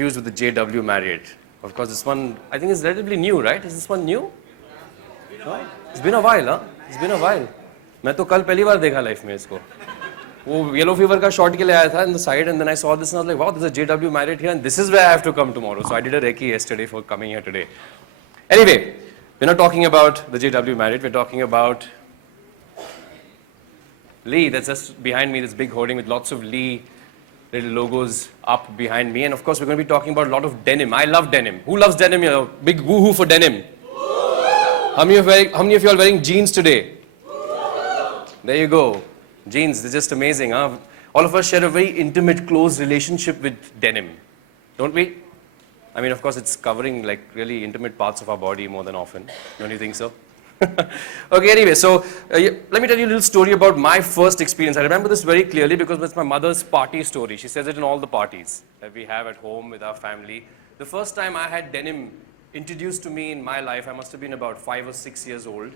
Confused with the JW Marriott. Of course, this one, I think is relatively new, right? Is this one new? No? It's been a while, huh? It's been a while. मैं तो कल पहली बार देखा life में इसको. वो yellow fever का shot के लिए आया था in the side, and then I saw this and I was like, wow, there's a JW Marriott here, and this is where I have to come tomorrow. So I did a recce yesterday for coming here today. Anyway, we're not talking about the JW Marriott. We're talking about Lee. That's just behind me. This big hoarding with lots of Lee little logos up behind me, and of course we're going to be talking about a lot of denim. I love denim. Who loves denim here? Big woohoo for denim. How many of you are wearing jeans today? There you go. Jeans, they're just amazing, huh? All of us share a very intimate, close relationship with denim, don't we? I mean, of course, it's covering like really intimate parts of our body more than often. Don't you think so? Okay, anyway, so let me tell you a little story about my first experience. I remember this very clearly because it's my mother's party story. She says it in all the parties that we have at home with our family. The first time I had denim introduced to me in my life, I must have been about 5 or 6 years old.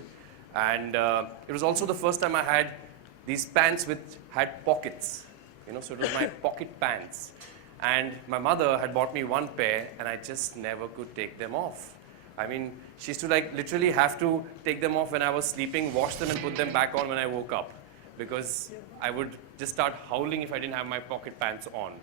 And it was also the first time I had these pants which had pockets, you know, so it was my pocket pants. And my mother had bought me one pair and I just never could take them off. I mean, she used to like literally have to take them off when I was sleeping, wash them and put them back on when I woke up, because I would just start howling if I didn't have my pocket pants on.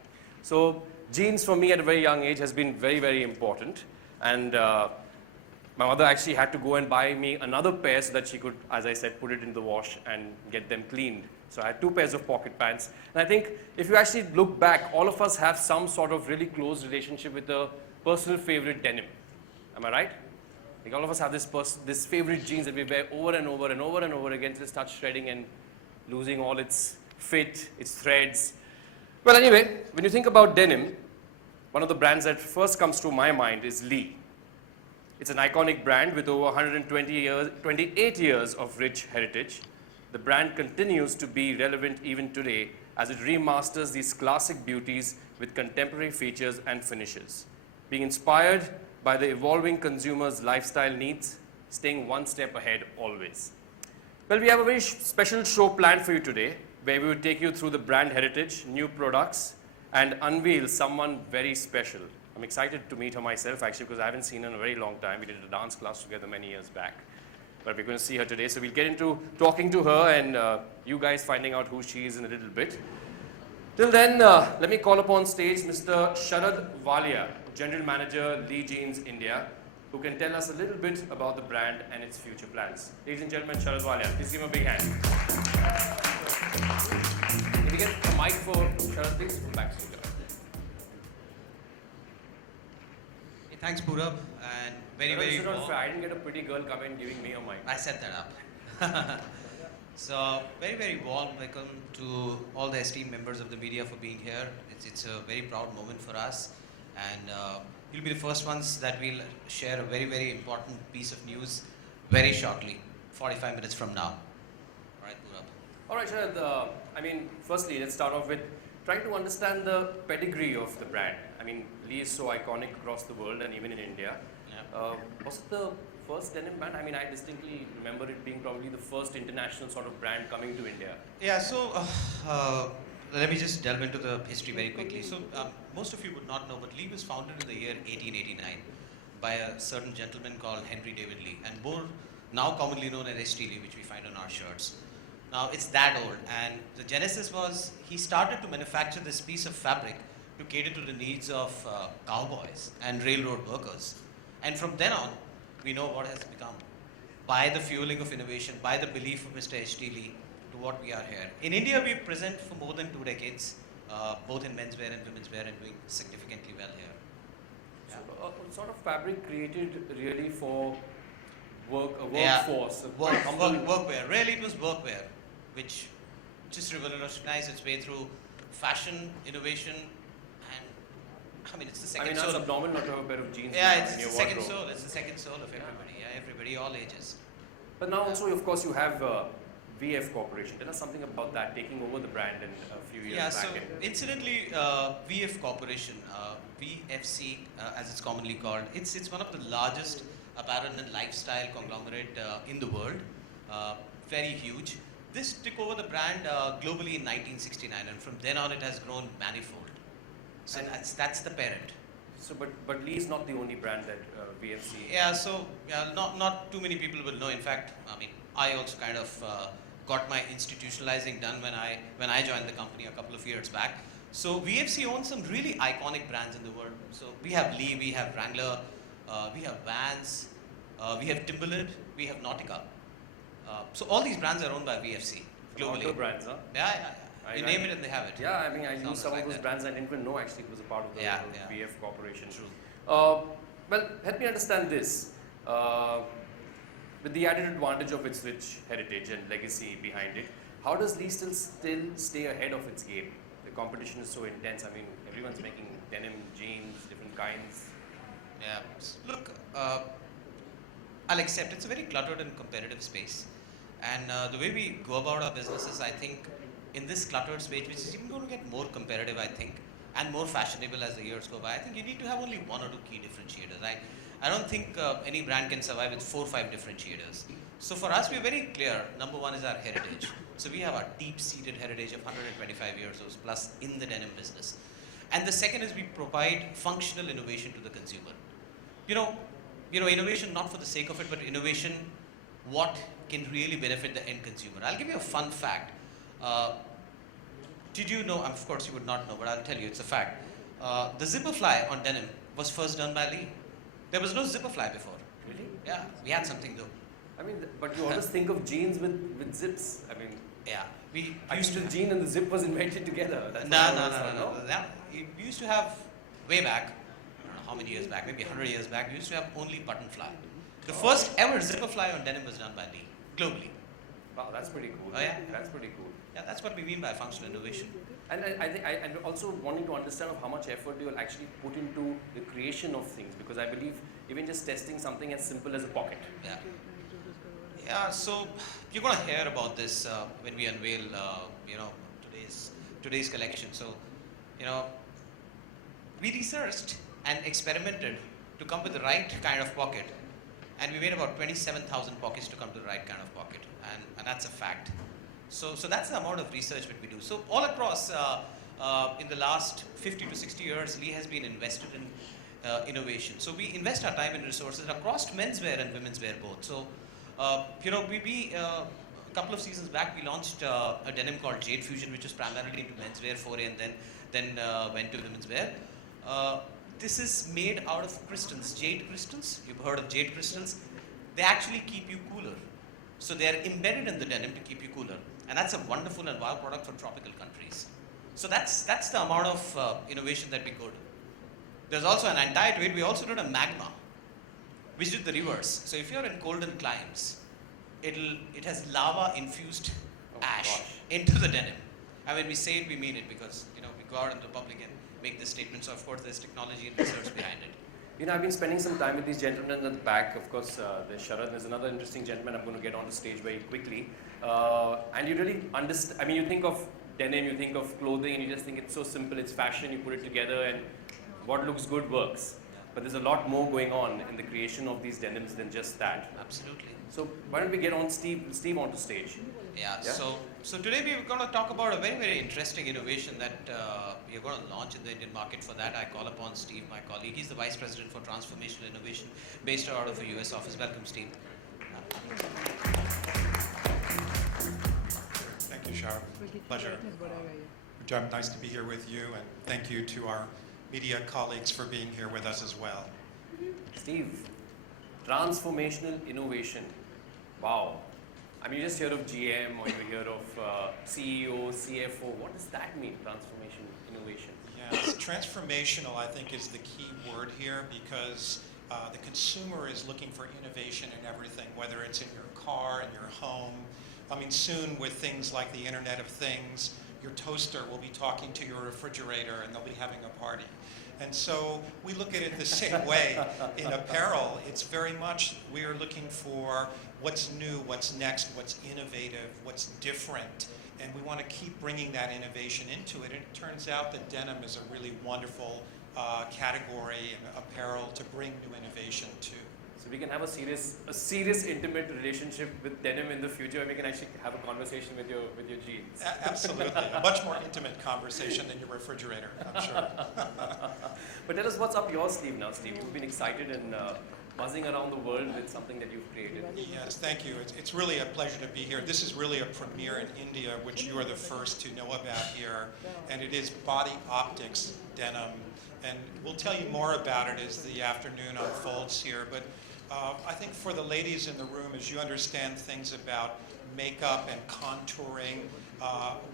So jeans for me at a very young age has been very, very important. And my mother actually had to go and buy me another pair so that she could, as I said, put it in the wash and get them cleaned. So I had 2 pairs of pocket pants. And I think if you actually look back, all of us have some sort of really close relationship with a personal favorite denim. Am I right? Like all of us have this favorite jeans that we wear over and over and over and over again till it starts shredding and losing all its fit, its threads. Well, anyway, when you think about denim, one of the brands that first comes to my mind is Lee. It's an iconic brand with over 28 years of rich heritage. The brand continues to be relevant even today as it remasters these classic beauties with contemporary features and finishes, being inspired by the evolving consumer's lifestyle needs, staying one step ahead always. Well, we have a very special show planned for you today, where we will take you through the brand heritage, new products, and unveil someone very special. I'm excited to meet her myself, actually, because I haven't seen her in a very long time. We did a dance class together many years back. But we're going to see her today, so we'll get into talking to her and you guys finding out who she is in a little bit. Till then, let me call upon stage Mr. Sharad Walia, General Manager, Lee Jeans India, who can tell us a little bit about the brand and its future plans. Ladies and gentlemen, Sharad Walia, please give him a big hand. Can we get a mic for Sharad, please? From back to you. Hey, thanks, Purab, and very warm. I didn't get a pretty girl come in giving me a mic. I set that up. So, very warm welcome to all the esteemed members of the media for being here. It's a very proud moment for us, and you'll be the first ones that will share a very important piece of news very shortly, 45 minutes from now. All right, Purab. All right, Sharad, I mean, firstly, let's start off with trying to understand the pedigree of the brand. I mean, Lee is so iconic across the world and even in India. Yeah. Was it the first denim brand? I mean, I distinctly remember it being probably the first international sort of brand coming to India. Yeah, so let me just delve into the history very quickly. So most of you would not know, but Lee was founded in the year 1889 by a certain gentleman called Henry David Lee, and more now commonly known as ST Lee, which we find on our shirts. Now it's that old, and the genesis was he started to manufacture this piece of fabric to cater to the needs of cowboys and railroad workers. And from then on, we know what has become, by the fueling of innovation, by the belief of Mr. H.T. Lee, to what we are here. In India, we present for more than 2 decades, both in menswear and women's wear, and doing significantly well here. Yeah. So, sort of fabric created really for workforce. Workwear. Really, it was workwear, which just revolutionized its way through fashion, innovation, and I mean, it's the second soul. I mean, that's abnormal not to have a pair of jeans. Yeah, it's the second soul. It's the second soul of everybody. Yeah, everybody, all ages. But now also, of course, you have VF Corporation. Tell us something about that, taking over the brand in a few years back. Yeah, so incidentally, VF Corporation, VFC as it's commonly called, it's one of the largest apparel and lifestyle conglomerate in the world. Very huge. This took over the brand globally in 1969, and from then on it has grown manifold. So that's the parent. But Lee is not the only brand that VFC. Yeah, so not too many people will know. In fact, I mean, I also kind of got my institutionalizing done when I joined the company a couple of years back. So VFC owns some really iconic brands in the world. So we have Lee, we have Wrangler, we have Vans, we have Timberland, we have Nautica. So all these brands are owned by VFC globally. Outdoor brands, huh? Yeah. You name it and they have it. Yeah, I mean, I use some like of those that. brands I didn't even know actually it was a part of the VF Corporation. True. Well, help me understand this. With the added advantage of its rich heritage and legacy behind it, how does Lee still stay ahead of its game? The competition is so intense. I mean, everyone's making denim, jeans, different kinds. Yeah. Look, I'll accept it's a very cluttered and competitive space. And the way we go about our businesses, I think, in this cluttered space, which is even going to get more competitive, I think, and more fashionable as the years go by, I think you need to have only one or two key differentiators. I don't think any brand can survive with 4 or 5 differentiators. So for us, we're very clear. Number one is our heritage. So we have our deep-seated heritage of 125 years plus in the denim business. And the second is we provide functional innovation to the consumer. You know, innovation not for the sake of it, but innovation what can really benefit the end consumer. I'll give you a fun fact. Did you know, of course you would not know, but I'll tell you, it's a fact. The zipper fly on denim was first done by Lee. There was no zipper fly before. Really? Yeah, we had something though. I mean, but you always think of jeans with zips. I mean, yeah, we I used think to. the jean and the zip was invented together. That's No. what I always thought, We used to have, way back, I don't know how many years back, maybe 100 years back, we used to have only button fly. The first ever zipper fly on denim was done by Lee, globally. Wow, that's pretty cool. Oh, yeah? That's pretty cool. Yeah, that's what we mean by functional innovation. And I think I'm also wanting to understand of how much effort you will actually put into the creation of things, because I believe even just testing something as simple as a pocket. Yeah. Yeah, so you're going to hear about this when we unveil, today's collection. So, we researched and experimented to come with the right kind of pocket, and we made about 27,000 pockets to come to the right kind of pocket, and that's a fact. So that's the amount of research that we do. So all across, in the last 50 to 60 years, Lee has been invested in innovation. So we invest our time and resources across menswear and women's wear both. So, a couple of seasons back, we launched a denim called Jade Fusion, which was primarily into menswear foray, and then went to women's wear. This is made out of crystals, jade crystals. You've heard of jade crystals? They actually keep you cooler. So they are embedded in the denim to keep you cooler. And that's a wonderful and wow product for tropical countries. So that's the amount of innovation that we go to. There's also an anti to it. We also did a magma, which did the reverse. So if you're in colder climes, it has lava infused ash into the denim. And when we say it, we mean it, because we go out in the public and make this statement. So of course there's technology and research behind it. I've been spending some time with these gentlemen at the back. Of course, there's Sharad. There's another interesting gentleman I'm going to get on the stage very quickly. And you really understand. I mean, you think of denim, you think of clothing, and you just think it's so simple. It's fashion. You put it together, and what looks good works. But there's a lot more going on in the creation of these denims than just that. Absolutely. So why don't we get on Steve onto stage? Yeah. So today we're going to talk about a very, very interesting innovation that we're going to launch in the Indian market. For that, I call upon Steve, my colleague. He's the Vice President for Transformational Innovation, based out of the US office. Welcome, Steve. Thank you, Shah. Pleasure. John, nice to be here with you, and thank you to our media colleagues for being here with us as well. Steve, transformational innovation. Wow. I mean, you just hear of GM or you hear of CEO, CFO. What does that mean, transformation, innovation? Yes, transformational, I think, is the key word here, because the consumer is looking for innovation in everything, whether it's in your car, in your home. I mean, soon with things like the Internet of Things, your toaster will be talking to your refrigerator and they'll be having a party. And so we look at it the same way in apparel. It's very much, we are looking for what's new, what's next, what's innovative, what's different. And we want to keep bringing that innovation into it. And it turns out that denim is a really wonderful category and apparel to bring new innovation to. So we can have a serious intimate relationship with denim in the future, and we can actually have a conversation with your jeans. Absolutely. A much more intimate conversation than your refrigerator, I'm sure. But tell us what's up your sleeve now, Steve. You've been excited and buzzing around the world with something that you've created. Yes, thank you. It's really a pleasure to be here. This is really a premiere in India, which you are the first to know about here. And it is Body Optics denim. And we'll tell you more about it as the afternoon unfolds here. But I think for the ladies in the room, as you understand things about makeup and contouring,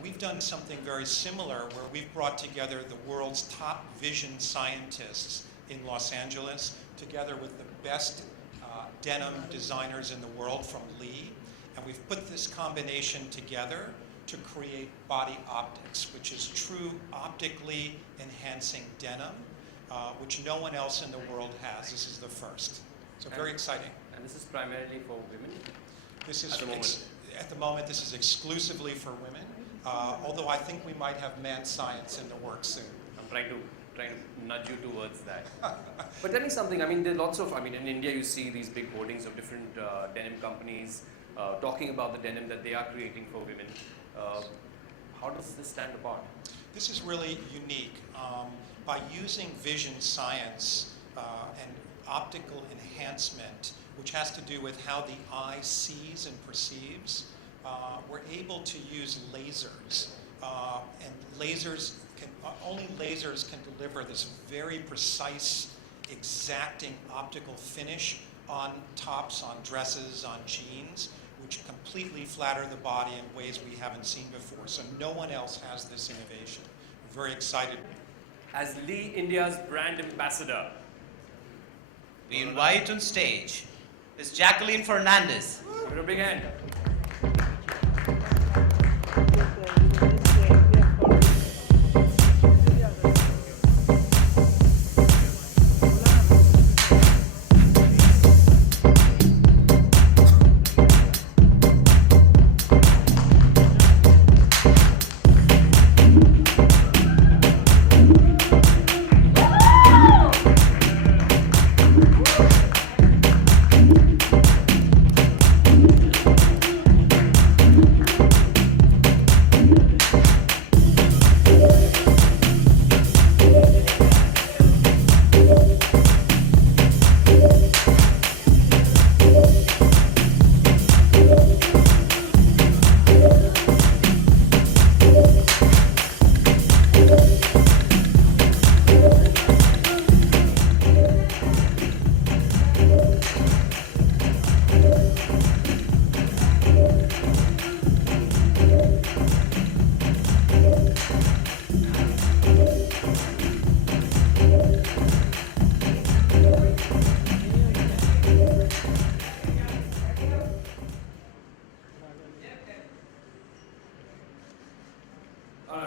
we've done something very similar where we've brought together the world's top vision scientists in Los Angeles, together with the best denim designers in the world from Lee. And we've put this combination together to create Body Optics, which is true optically enhancing denim, which no one else in the world has. This is the first. So very exciting. And this is primarily for women? This is At the moment. This is exclusively for women, although I think we might have man science in the works soon. I'm trying to nudge you towards that. But tell me something, I mean, there are lots of, in India you see these big hoardings of different denim companies talking about the denim that they are creating for women. How does this stand apart? This is really unique. By using vision science and optical enhancement, which has to do with how the eye sees and perceives, we're able to use lasers. And only lasers can deliver this very precise, exacting optical finish on tops, on dresses, on jeans, which completely flatter the body in ways we haven't seen before. So no one else has this innovation. We're very excited. As Lee India's brand ambassador, We invite on stage Ms. Jacqueline Fernandez. give it a big hand.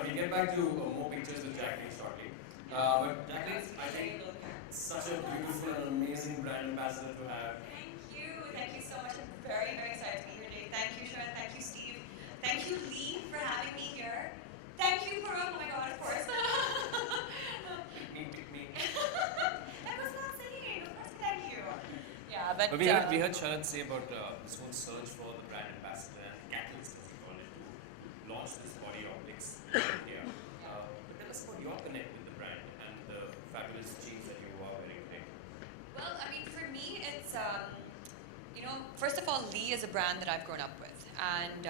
We'll get back to more pictures with Jacqueline shortly. But Jacqueline, I think such a beautiful and amazing brand ambassador to have. Thank you so much. I'm very, very excited to be here today. Thank you, Sharon. Thank you, Steve. Thank you, Lee, for having me here. Thank you, Parag. Oh my God, of course. Pick me. I was not saying. Of course, thank you. Yeah, but We heard Sharon say about this whole search for the brand ambassador and catalyst, as we call it, to launch this Body Optics in India. But tell us about your connect with the brand and the fabulous jeans that you are wearing today. Well, I mean, for me, it's, first of all, Lee is a brand that I've grown up with. And,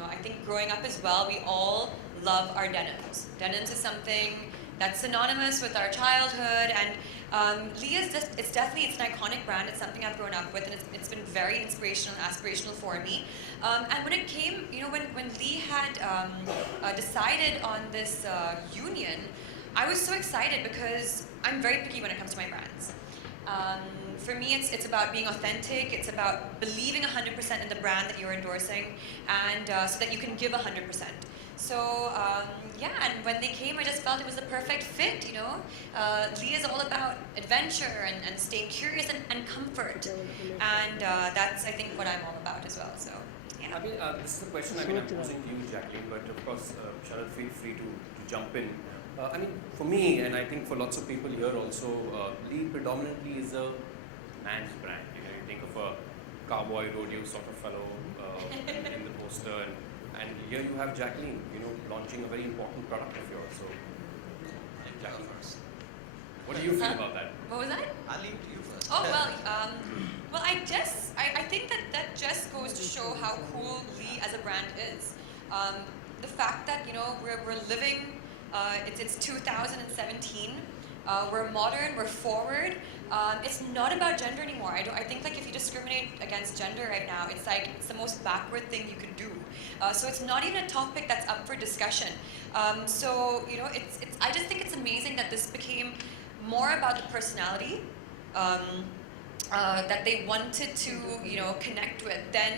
I think growing up as well, we all love our denims. Denims is something that's synonymous with our childhood. And Lee is it's an iconic brand. It's something I've grown up with, and it's been very inspirational and aspirational for me. And when it came, when Lee had decided on this union, I was so excited because I'm very picky when it comes to my brands. For me, it's about being authentic. It's about believing 100% in the brand that you're endorsing, and so that you can give 100%. So and when they came, I just felt it was the perfect fit. Lee is all about adventure and staying curious and comfort, and that's, I think, what I'm all about as well. So yeah. This is a question I'm posing to you, Jacqueline, but of course, Sharad, feel free to jump in. For me, and I think for lots of people here also, Lee predominantly is a man's brand. You know, you think of a cowboy rodeo sort of fellow in the poster, and here you have Jacqueline, you know, launching a very important product of yours. So, Jacqueline first. What do you feel about that? What was that? I'll leave it to you first. Oh well, I think that just goes to show how cool Lee as a brand is. The fact that we're living, it's 2017. We're modern, we're forward. It's not about gender anymore. I think like if you discriminate against gender right now, it's like it's the most backward thing you could do. So it's not even a topic that's up for discussion. So I just think it's amazing that this became more about the personality that they wanted to connect with than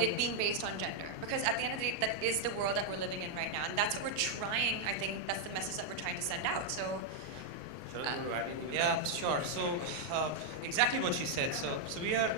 it being based on gender. Because at the end of the day, that is the world that we're living in right now, and that's what we're trying. I think that's the message that we're trying to send out. So. Yeah, sure. So exactly what she said. So we are